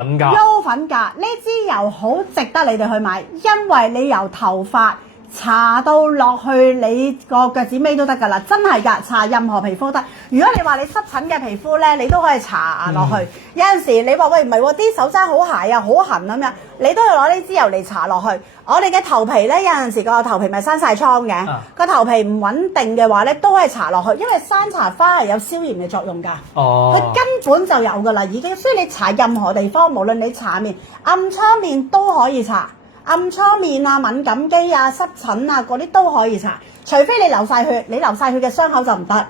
優粉價呢支油好值得你哋去買，因為你由頭髮搽到落去你個腳趾尾都得㗎啦，真係㗎，搽任何皮膚得。如果你話你濕疹嘅皮膚咧，你都可以搽落去。有陣時你話喂唔係喎，啲手踭好鞋啊，好痕咁樣，你都要攞呢支油嚟搽落去。我哋嘅頭皮咧，有陣時個頭皮咪生晒瘡嘅，個頭皮唔穩定嘅話咧，都可以搽落去，因為山茶花係有消炎嘅作用㗎。佢根本就有㗎啦，已經。所以你搽任何地方，無論你搽面、暗瘡面都可以搽。暗瘡面啊、敏感肌啊、濕疹啊嗰啲都可以搽，除非你流晒血，你流晒血嘅傷口就唔得。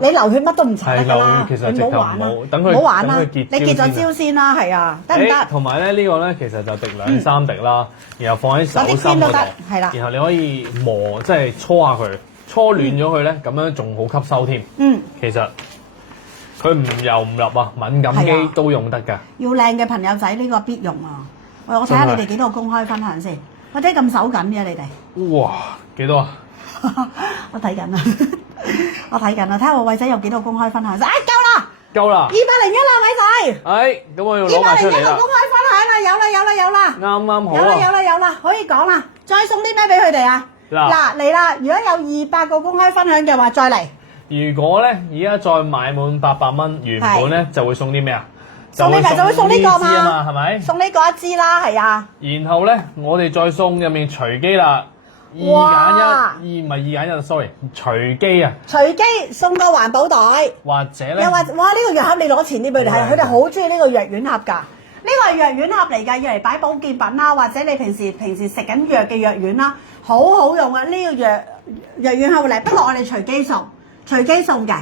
你流血乜都唔搽得㗎啦，你唔好玩啦，唔好玩啦，你結咗焦先啦，係啊，得唔得？同埋咧呢個咧其實就滴2-3滴啦，然後放喺手心嗰度，係啦，然後你可以磨，即係搓下佢，搓暖咗佢咧，咁樣仲好吸收添。其實佢唔油唔立啊，敏感肌都用得㗎。要靚嘅朋友仔呢個必用啊！我睇下你哋幾多個公開分享先，我睇咁手緊嘅你哋。哇，幾多啊？我睇緊啊，我睇緊啊，睇下我偉仔有幾多個公開分享先。夠啦！夠啦！ 201啦，偉仔。咁我要攞埋出嚟啦。201個公開分享啦，有啦。啱啱好啊！有啦，可以講啦。再送啲咩俾佢哋啊？嗱嚟啦！如果有200個公開分享嘅話，再嚟。如果咧而家再買滿800蚊，原本咧就會送啲咩啊？送你咪就會送呢個嘛，係咪？送呢個一支啦，係啊。然後咧，我哋再送入面隨機啦，2揀1，唔係2揀1 ，sorry， 隨機啊。隨機送個環保袋，或者咧，又話哇呢個藥盒你攞錢啲俾佢哋睇，佢哋好中意呢個藥丸盒㗎。呢個係藥丸盒嚟㗎，要嚟擺保健品啦，或者你平時食緊藥嘅藥丸啦，好好用啊！呢個藥丸盒嚟，不過我哋隨機送嘅，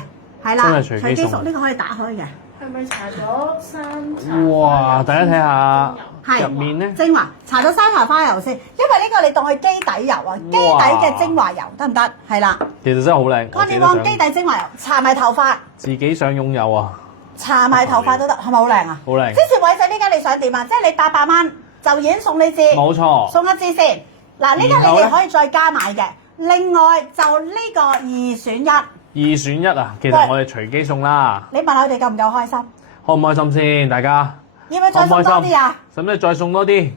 係啦，隨機送呢個可以打開嘅。係咪搽咗山茶？哇！大家睇下入面咧，精華搽咗山茶花油先，因為呢個你當係基底油啊，基底嘅精華油得唔得？係啦。其實真係好靚。我哋講基底精華油，搽埋頭髮。自己想擁有啊！搽埋頭髮都得，係咪好靚啊？好靚。之前偉仔呢間你想點啊？即係你800蚊就已經送呢支。冇錯。送一支先。嗱，呢間你哋可以再加買嘅。另外就呢個2選1。2選1啊！其實我哋隨機送啦。你問下佢哋夠唔夠開心？開唔開心先？大家要唔要再送多啲啊？使唔使再送多啲？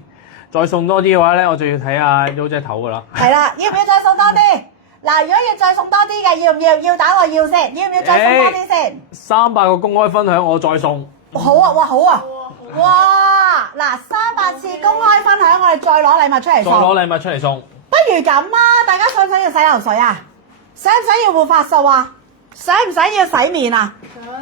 再送多啲嘅話咧，我就要睇下優姐頭噶啦。係啦，要唔要再送多啲？嗱，如果要再送多啲嘅，要唔要？要打我要先，要唔要再送多啲先？300個公開分享，我再送。好啊！哇，好啊！哇！嗱，300次公開分享，我哋再攞禮物出嚟送。再攞禮物出嚟送。不如咁啊！大家想唔想要洗頭水啊？想唔想要護髮素啊？想唔想要洗面啊？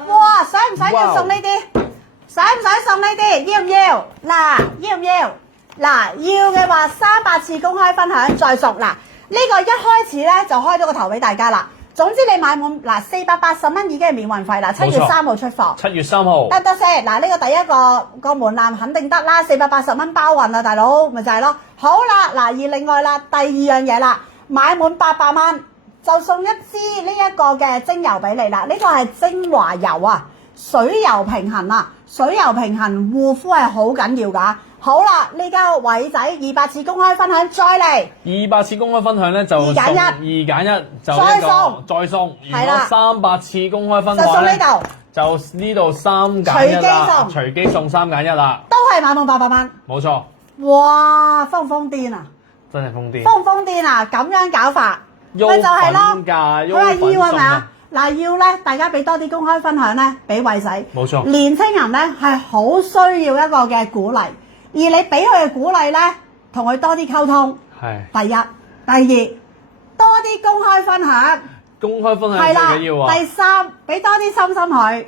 哇！想唔想要送呢啲？想唔想送呢啲？要唔要？嗱，要唔要？嗱，要嘅話300次公開分享再送。嗱，呢個一開始咧就開咗個頭俾大家啦。總之你買滿480蚊已經係免運費啦。7月3號出貨。7月3號。得先。嗱，呢個第一個門檻肯定得啦，480蚊包運啊，大佬咪就係咯。好啦，嗱，而另外啦，第2樣嘢啦，買滿800蚊。就送一支呢一個嘅精油俾你啦，呢個係精華油啊，水油平衡啊，水油平衡護膚係好緊要㗎。好啦，呢家偉仔200次公開分享再嚟，200次公開分享咧就2揀1， 2揀1就再送，係啦，300次公開分享就送呢度，就呢度3揀1啦，隨機送3揀1啦，都係買滿800蚊，冇錯。哇，瘋唔瘋癲啊？真係瘋癲！瘋唔瘋癲啊？咁樣搞法。咪就係咯，佢話要係咪啊？嗱，要咧，大家俾多啲公開分享咧，俾偉仔。冇錯。年青人咧係好需要一個嘅鼓勵，而你俾佢嘅鼓勵咧，同佢多啲溝通。係。第一，第二，多啲公開分享。公開分享最緊要啊！第三，俾多啲心心佢。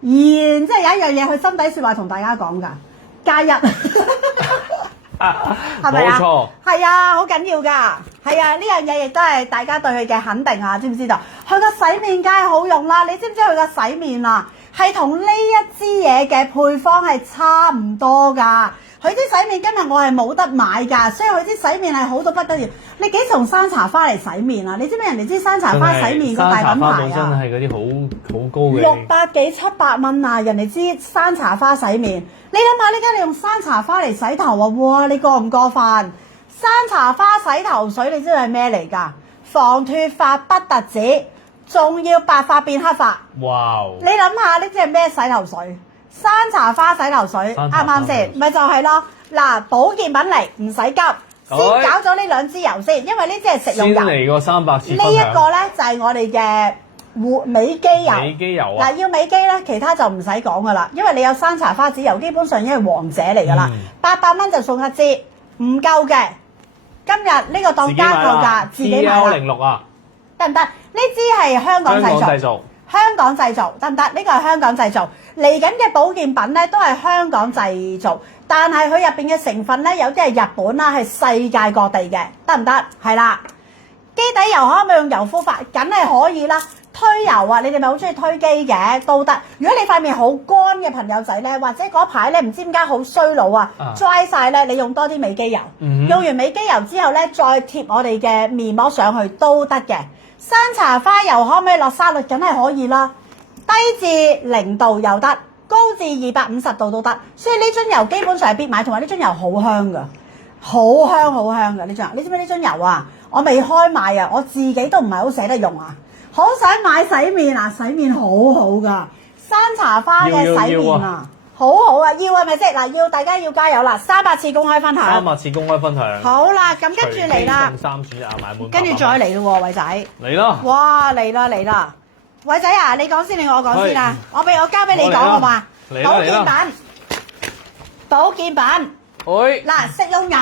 然之後有一樣嘢，佢心底説話同大家講㗎，加一。係咪啊？冇錯，係啊，好緊要㗎，係啊，呢樣嘢亦都係大家對佢嘅肯定啊，知唔知道？佢個洗面梗係好用啦，你知唔知佢個洗面啊係同呢一支嘢嘅配方係差唔多㗎？佢啲洗面今日我係冇得買㗎，所以佢啲洗面係好到不得了。你幾從山茶花嚟洗面啊？你知唔知人哋知山茶花洗面個大品牌啊？山茶花本身係嗰啲好高嘅，600幾700蚊啊！人哋知山茶花洗面，你諗下呢家你用山茶花嚟洗頭啊！哇，你過唔過分？山茶花洗頭水你知道係咩嚟㗎？防脫髮不特止，仲要白髮變黑髮。哇！你諗下呢支係咩洗頭水？山茶花洗頭水啱唔啱先？咪就係咯。嗱，保健品嚟，唔使急，先搞咗呢兩支油先，因為呢支係食用油。先嚟個300次分享。呢一個咧就係我哋嘅美肌油。美肌油啊！嗱，要美肌咧，其他就唔使講噶啦，因為你有山茶花籽油，基本上已經係王者嚟噶啦。800蚊就送一支，唔夠嘅，今日呢個當加購價，自己買啦。T106啊，得唔得？呢支係香港製造。香港製造得唔得？呢個係香港製造，嚟緊嘅保健品咧都係香港製造，但係佢入邊嘅成分咧有啲係日本啦，係世界各地嘅，得唔得？係啦，基底油可唔可以用油敷髮？梗係可以啦。推油啊，你哋咪好中意推肌嘅都得。如果你塊面好乾嘅朋友仔咧，或者嗰排咧唔知點解好衰老啊，dry 晒咧，你用多啲美肌油，用完美肌油之後咧，再貼我哋嘅面膜上去都得嘅。山茶花油可唔可以落沙律？梗係可以啦，低至0度又得，高至250度都得。所以呢樽油基本上係必買，同埋呢樽油好香噶，好香好香噶呢樽油。你知唔知呢樽油啊？我未開賣啊，我自己都唔係好捨得用啊，好想買洗面啊！洗面好好噶，山茶花嘅洗面啊，好好啊，要係咪先？嗱，要大家要加油啦！300次公開分享，300次公開分享。好啦，咁跟住嚟啦，送3選買滿，跟住再嚟咯喎，偉仔。嚟啦！哇，嚟啦嚟啦！偉仔啊，你講先定我講先啊？我交俾你講好嘛？保健品，保健品。嗱，食用油